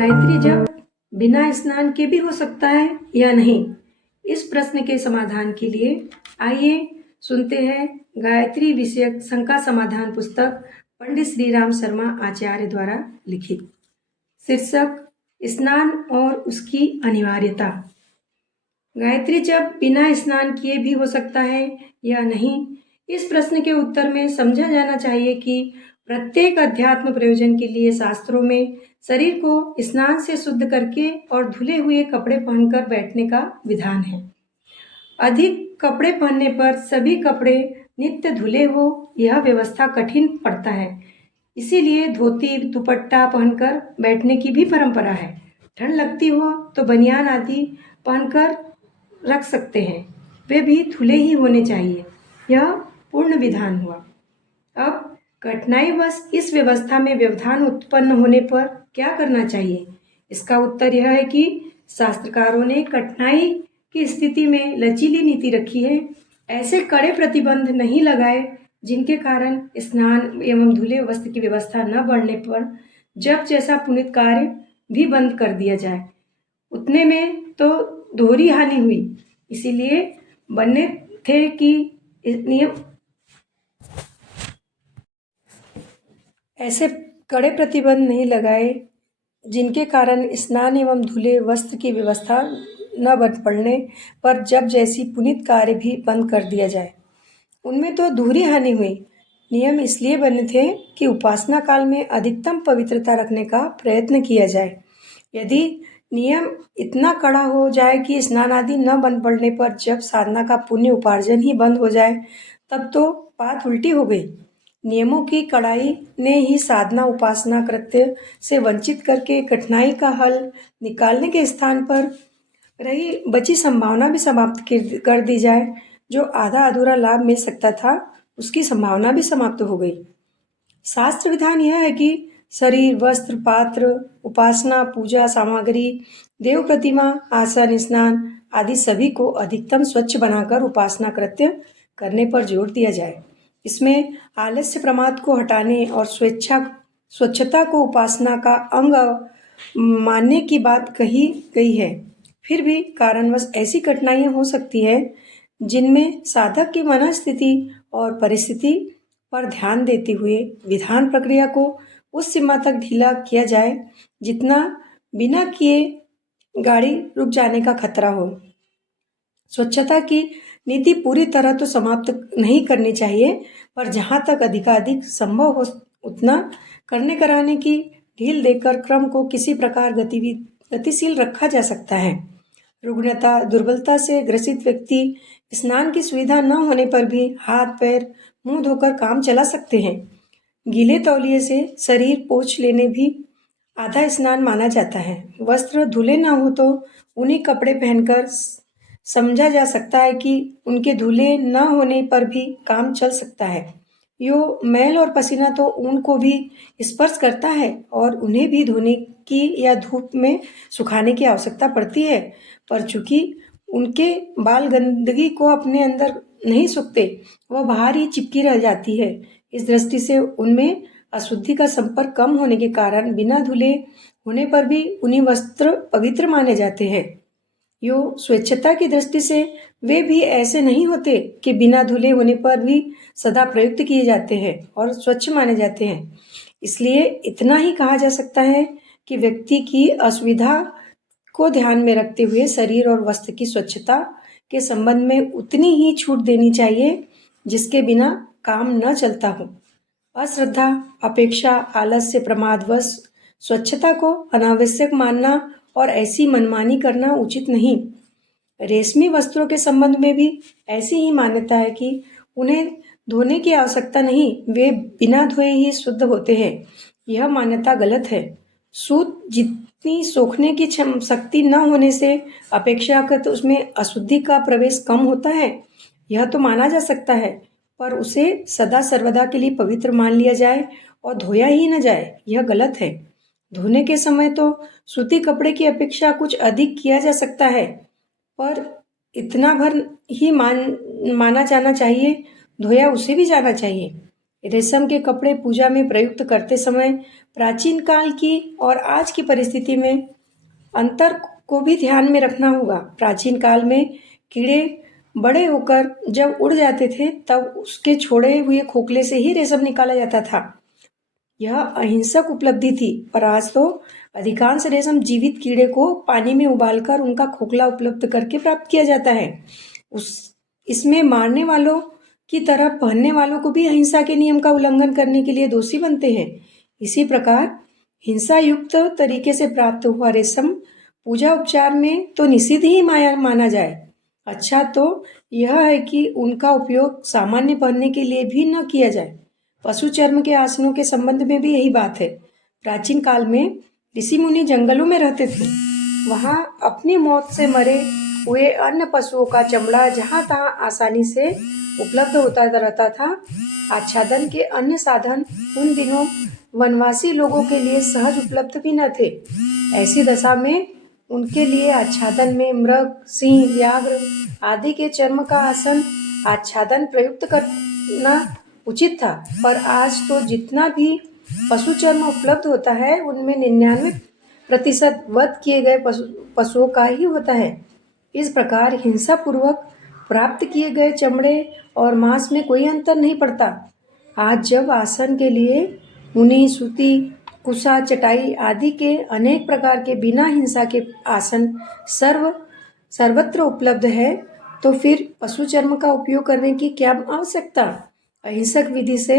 गायत्री जप बिना स्नान के भी हो सकता है या नहीं? इस प्रश्न के समाधान के लिए आइए सुनते हैं गायत्री विषयक शंका समाधान पुस्तक पंडित श्री राम शर्मा आचार्य द्वारा लिखित। शीर्षक स्नान और उसकी अनिवार्यता। गायत्री जप बिना स्नान किए भी हो सकता है या नहीं? इस प्रश्न के उत्तर में समझा जाना चाहिए कि प्रत्येक अध्यात्म प्रयोजन के लिए शास्त्रों में शरीर को स्नान से शुद्ध करके और धुले हुए कपड़े पहनकर बैठने का विधान है। अधिक कपड़े पहनने पर सभी कपड़े नित्य धुले हो यह व्यवस्था कठिन पड़ता है। इसीलिए धोती दुपट्टा पहनकर बैठने की भी परंपरा है। ठंड लगती हो तो बनियान आदि पहनकर रख सकते हैं, वे भी धुले ही होने चाहिए। यह पूर्ण विधान हुआ। अब कठिनाईवश इस व्यवस्था में व्यवधान उत्पन्न होने पर क्या करना चाहिए? इसका उत्तर यह है कि शास्त्रकारों ने कठिनाई की स्थिति में लचीली नीति रखी है। ऐसे कड़े प्रतिबंध नहीं लगाए जिनके कारण स्नान एवं धुले वस्त्र की व्यवस्था न बढ़ने पर जब जैसा पुनीत कार्य भी बंद कर दिया जाए। उतने में तो दोहरी हानि हुई। इसीलिए बने थे कि नियम ऐसे कड़े प्रतिबंध नहीं लगाए जिनके कारण स्नान एवं धुले वस्त्र की व्यवस्था न बन पड़ने पर जब जैसी पुनीत कार्य भी बंद कर दिया जाए। उनमें तो दोहरी हानि हुई। नियम इसलिए बने थे कि उपासना काल में अधिकतम पवित्रता रखने का प्रयत्न किया जाए। यदि नियम इतना कड़ा हो जाए कि स्नान आदि न बन पड़ने पर जब साधना का पुण्य उपार्जन ही बंद हो जाए तब तो बात उल्टी हो गई। नियमों की कड़ाई ने ही साधना उपासना कृत्य से वंचित करके कठिनाई का हल निकालने के स्थान पर रही बची संभावना भी समाप्त कर दी जाए। जो आधा अधूरा लाभ मिल सकता था उसकी संभावना भी समाप्त हो गई। शास्त्र विधान यह है कि शरीर वस्त्र पात्र उपासना पूजा सामग्री देव प्रतिमा आसन स्नान आदि सभी को अधिकतम स्वच्छ बनाकर उपासना कृत्य करने पर जोर दिया जाए। इसमें आलस्य प्रमाद को हटाने और स्वच्छता को उपासना का अंग मानने की बात कही गई है। फिर भी कारणवश ऐसी कठिनाइयाँ हो सकती है जिनमें साधक की मनस्थिति और परिस्थिति पर ध्यान देते हुए विधान प्रक्रिया को उस सीमा तक ढीला किया जाए जितना बिना किए गाड़ी रुक जाने का खतरा हो। स्वच्छता की नीति पूरी तरह तो समाप्त नहीं करनी चाहिए, पर जहाँ तक अधिकाधिक संभव हो उतना करने कराने की ढील देकर क्रम को किसी प्रकार गतिशील रखा जा सकता है। रुग्णता दुर्बलता से ग्रसित व्यक्ति स्नान की सुविधा न होने पर भी हाथ पैर मुंह धोकर काम चला सकते हैं। गीले तौलिए से शरीर पोंछ लेने भी आधा स्नान माना जाता है। वस्त्र धुले न हो तो उन्हीं कपड़े पहनकर समझा जा सकता है कि उनके धुले न होने पर भी काम चल सकता है। यो मैल और पसीना तो ऊन को भी स्पर्श करता है और उन्हें भी धोने की या धूप में सुखाने की आवश्यकता पड़ती है, पर चूंकि उनके बाल गंदगी को अपने अंदर नहीं सूखते, वह बाहर ही चिपकी रह जाती है। इस दृष्टि से उनमें अशुद्धि का संपर्क कम होने के कारण बिना धुले होने पर भी उन्हीं वस्त्र पवित्र माने जाते हैं। यो स्वच्छता की दृष्टि से वे भी ऐसे नहीं होते कि बिना धुले होने पर भी सदा प्रयुक्त किए जाते हैं और स्वच्छ माने जाते हैं। इसलिए इतना ही कहा जा सकता है कि व्यक्ति की असुविधा को ध्यान में रखते हुए शरीर और वस्त्र की स्वच्छता के संबंध में उतनी ही छूट देनी चाहिए जिसके बिना काम न चलता हो। अश्रद्धा अपेक्षा आलस्य प्रमादवश स्वच्छता को अनावश्यक मानना और ऐसी मनमानी करना उचित नहीं। रेशमी वस्त्रों के संबंध में भी ऐसी ही मान्यता है कि उन्हें धोने की आवश्यकता नहीं, वे बिना धोए ही शुद्ध होते हैं। यह मान्यता गलत है। सूत जितनी सोखने की शक्ति न होने से अपेक्षाकृत उसमें अशुद्धि का प्रवेश कम होता है, यह तो माना जा सकता है, पर उसे सदा सर्वदा के लिए पवित्र मान लिया जाए और धोया ही न जाए, यह गलत है। धोने के समय तो सूती कपड़े की अपेक्षा कुछ अधिक किया जा सकता है, पर इतना भर ही माना जाना चाहिए, धोया उसे भी जाना चाहिए। रेशम के कपड़े पूजा में प्रयुक्त करते समय प्राचीन काल की और आज की परिस्थिति में अंतर को भी ध्यान में रखना होगा। प्राचीन काल में कीड़े बड़े होकर जब उड़ जाते थे तब उसके छोड़े हुए खोखले से ही रेशम निकाला जाता था। यह अहिंसक उपलब्धि थी, पर आज तो अधिकांश रेशम जीवित कीड़े को पानी में उबालकर उनका खोखला उपलब्ध करके प्राप्त किया जाता है। इसमें मारने वालों की तरह पहनने वालों को भी अहिंसा के नियम का उल्लंघन करने के लिए दोषी बनते हैं। इसी प्रकार हिंसा युक्त तरीके से प्राप्त हुआ रेशम पूजा उपचार में तो निषिद्ध ही माना जाए। अच्छा तो यह है कि उनका उपयोग सामान्य पहनने के लिए भी न किया जाए। पशु चर्म के आसनों के संबंध में भी यही बात है। प्राचीन काल में ऋषि मुनि जंगलों में रहते थे। वहाँ अपनी मौत से मरे हुए अन्य पशुओं का चमड़ा जहाँ तहाँ आसानी से उपलब्ध होता रहता था। आच्छादन के अन्य साधन उन दिनों वनवासी लोगों के लिए सहज उपलब्ध भी न थे। ऐसी दशा में उनके लिए आच्छादन में मृग, सिंह, व्याघ्र आदि के चर्म का आसन आच्छादन प्रयुक्त करना उचित था। पर आज तो जितना भी पशु चर्म उपलब्ध होता है उनमें 99% वध किए गए पशुओं का ही होता है। इस प्रकार हिंसा पूर्वक प्राप्त किए गए चमड़े और मांस में कोई अंतर नहीं पड़ता। आज जब आसन के लिए ऊनी, सूती, कुसा, चटाई आदि के अनेक प्रकार के बिना हिंसा के आसन सर्वत्र उपलब्ध है, तो फिर पशु चर्म का उपयोग करने की क्या आवश्यकता। अहिंसक विधि से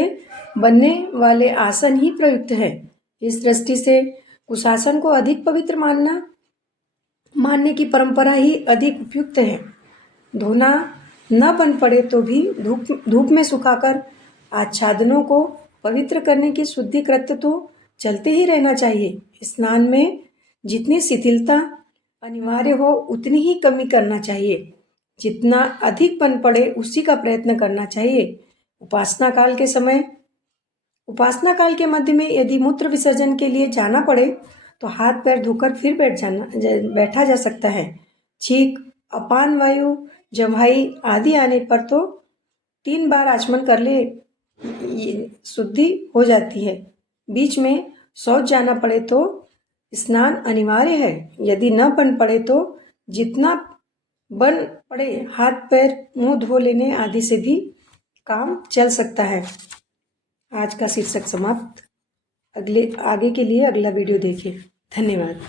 बनने वाले आसन ही प्रयुक्त है। इस दृष्टि से कुशासन को अधिक पवित्र मानने की परंपरा ही अधिक उपयुक्त है। धोना न बन पड़े तो भी धूप में सुखाकर आच्छादनों को पवित्र करने की शुद्धि कृत्य तो चलते ही रहना चाहिए। स्नान में जितनी शिथिलता अनिवार्य हो उतनी ही कमी करना चाहिए। जितना अधिक बन पड़े उसी का प्रयत्न करना चाहिए। उपासना काल के मध्य में यदि मूत्र विसर्जन के लिए जाना पड़े तो हाथ पैर धोकर फिर बैठा जा सकता है। छींक, अपान वायु, जम्हाई आदि आने पर तो 3 बार आचमन कर ले, शुद्धि हो जाती है। बीच में शौच जाना पड़े तो स्नान अनिवार्य है। यदि न बन पड़े तो जितना बन पड़े हाथ पैर मुंह धो लेने आदि से भी काम चल सकता है। आज का शीर्षक समाप्त। आगे के लिए अगला वीडियो देखें। धन्यवाद।